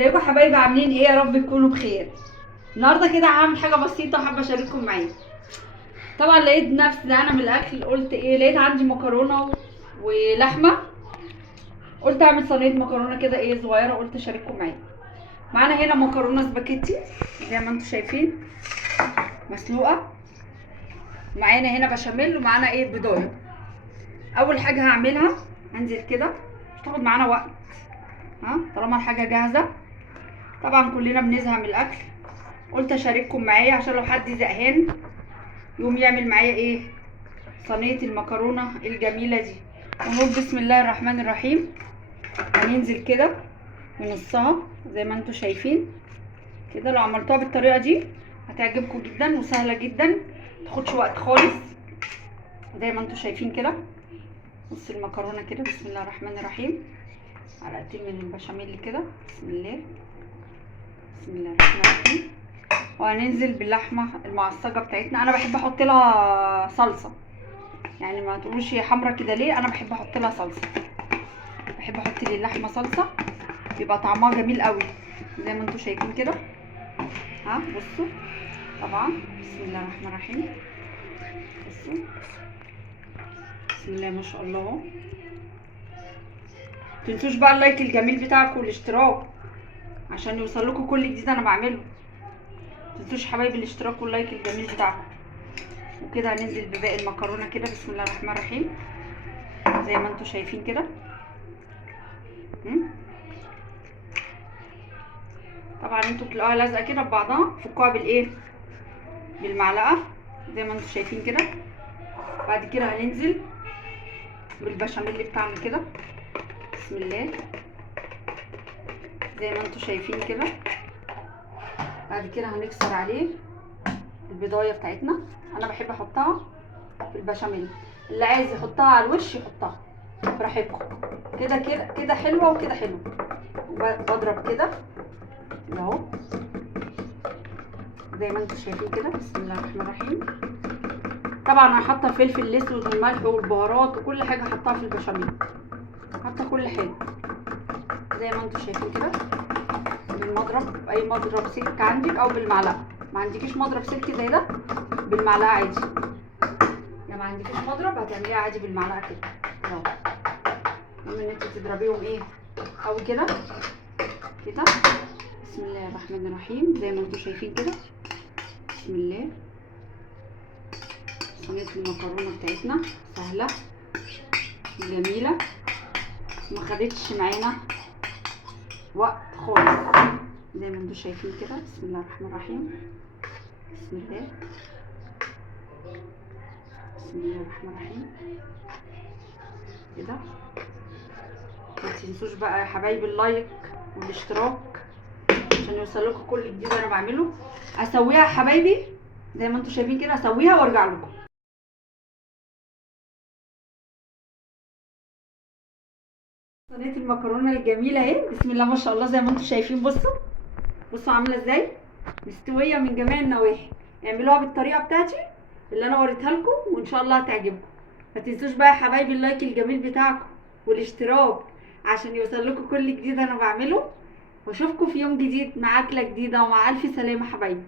ازيكم يا حبايبي، عاملين ايه؟ يا رب تكونوا بخير. النهارده كده هعمل حاجه بسيطه وحابه اشارككم معايا. طبعا لقيت نفسي زهقانه من الاكل، قلت ايه، لقيت عندي مكرونه ولحمه. قلت اعمل صينيه مكرونه كده ايه صغيره، قلت اشارككم معايا. معانا هنا مكرونه سباكيتي زي ما انتم شايفين مسلوقه. معانا هنا بشاميل ومعانا ايه بضايه. اول حاجه هعملها، هنزل كده، مش تاخد معانا وقت. طالما الحاجه جاهزه. طبعا كلنا بنزهق من الاكل، قلت اشارككم معايا عشان لو حد زهقان يقوم يعمل معايا ايه صينيه المكرونه الجميله دي. ونقول بسم الله الرحمن الرحيم. هننزل كده بنصها زي ما انتم شايفين كده. لو عملتوها بالطريقه دي هتعجبكم جدا وسهله جدا، متاخدش وقت خالص زي ما انتم شايفين كده. بص المكرونه كده، بسم الله الرحمن الرحيم. معلقتين من البشاميل كده، بسم الله بسم الله الرحمن الرحيم. وهننزل باللحمه المعصجه بتاعتنا. انا بحب احط لها صلصه، يعني ما تقولوش هي حمرا كده ليه، انا بحب احط لها صلصه. بحب احط لي اللحمه صلصه، بيبقى طعمها جميل قوي زي ما انتم شايفين كده. بصوا طبعا، بسم الله الرحمن الرحيم. بصوا بسم الله ما شاء الله اهو. متنسوش بقى اللايك الجميل بتاعكم والاشتراك عشان يوصل لكم كل جديد انا بعمله. متنسوش حبايبي الاشتراك واللايك الجميل بتاعكم. وكده هننزل بباقي المكرونه كده، بسم الله الرحمن الرحيم زي ما انتم شايفين كده. طبعا انتوا بتلاقوها لازقه كده ببعضها، فكوها بالايه، بالمعلقه زي ما انتم شايفين كده. بعد كده هننزل بالبشاميل بتاعنا كده، بسم الله زي ما انتم شايفين كده. بعد كده هنكسر عليه البضايه بتاعتنا. انا بحب احطها في البشاميل، اللي عايز يحطها على الوش يحطها براحتكم. كده كده كده حلوه وكده حلوه. بضرب كده اهو زي ما انتم شايفين كده، بسم الله الرحمن الرحيم. طبعا انا حاطه الفلفل الاسود والملح والبهارات وكل حاجه حطاها في البشاميل، حاطه كل حاجه زي ما انتم شايفين كده. بالمضرب، اي مضرب سلك عندك او بالمعلقه. ما عندكيش مضرب سلك زي ده، بالمعلقه عادي. يعني ما عندكيش مضرب هتعمليها عادي بالمعلقه كده اهو. المهم ان انت تضربيهم ايه قوي كده كده. بسم الله الرحمن الرحيم زي ما انتم شايفين كده. بسم الله. صينيه المكرونه بتاعتنا سهله جميله، ما خدتش معانا وقت خالص زي ما انتم شايفين كده. بسم الله الرحمن الرحيم. بسم الله بسم الله الرحمن الرحيم كده. ما تنسوش بقى يا حبايبي اللايك والاشتراك عشان يوصل لكم كل جديد انا بعمله. اسويها يا حبايبي زي ما انتم شايفين كده، اسويها وارجع لكم. صينيه المكرونه الجميله اهي، بسم الله ما شاء الله زي ما انتم شايفين. بصوا بصوا عامله ازاي، مستويه من جميع النواحي. اعملوها بالطريقه بتاعتي اللي انا وريتها لكم وان شاء الله هتعجبكم. ما تنسوش بقى يا حبايبي اللايك الجميل بتاعكم والاشتراك عشان يوصل لكم كل جديد انا بعمله. واشوفكم في يوم جديد مع اكله جديده ومع الف سلامه حبايبي.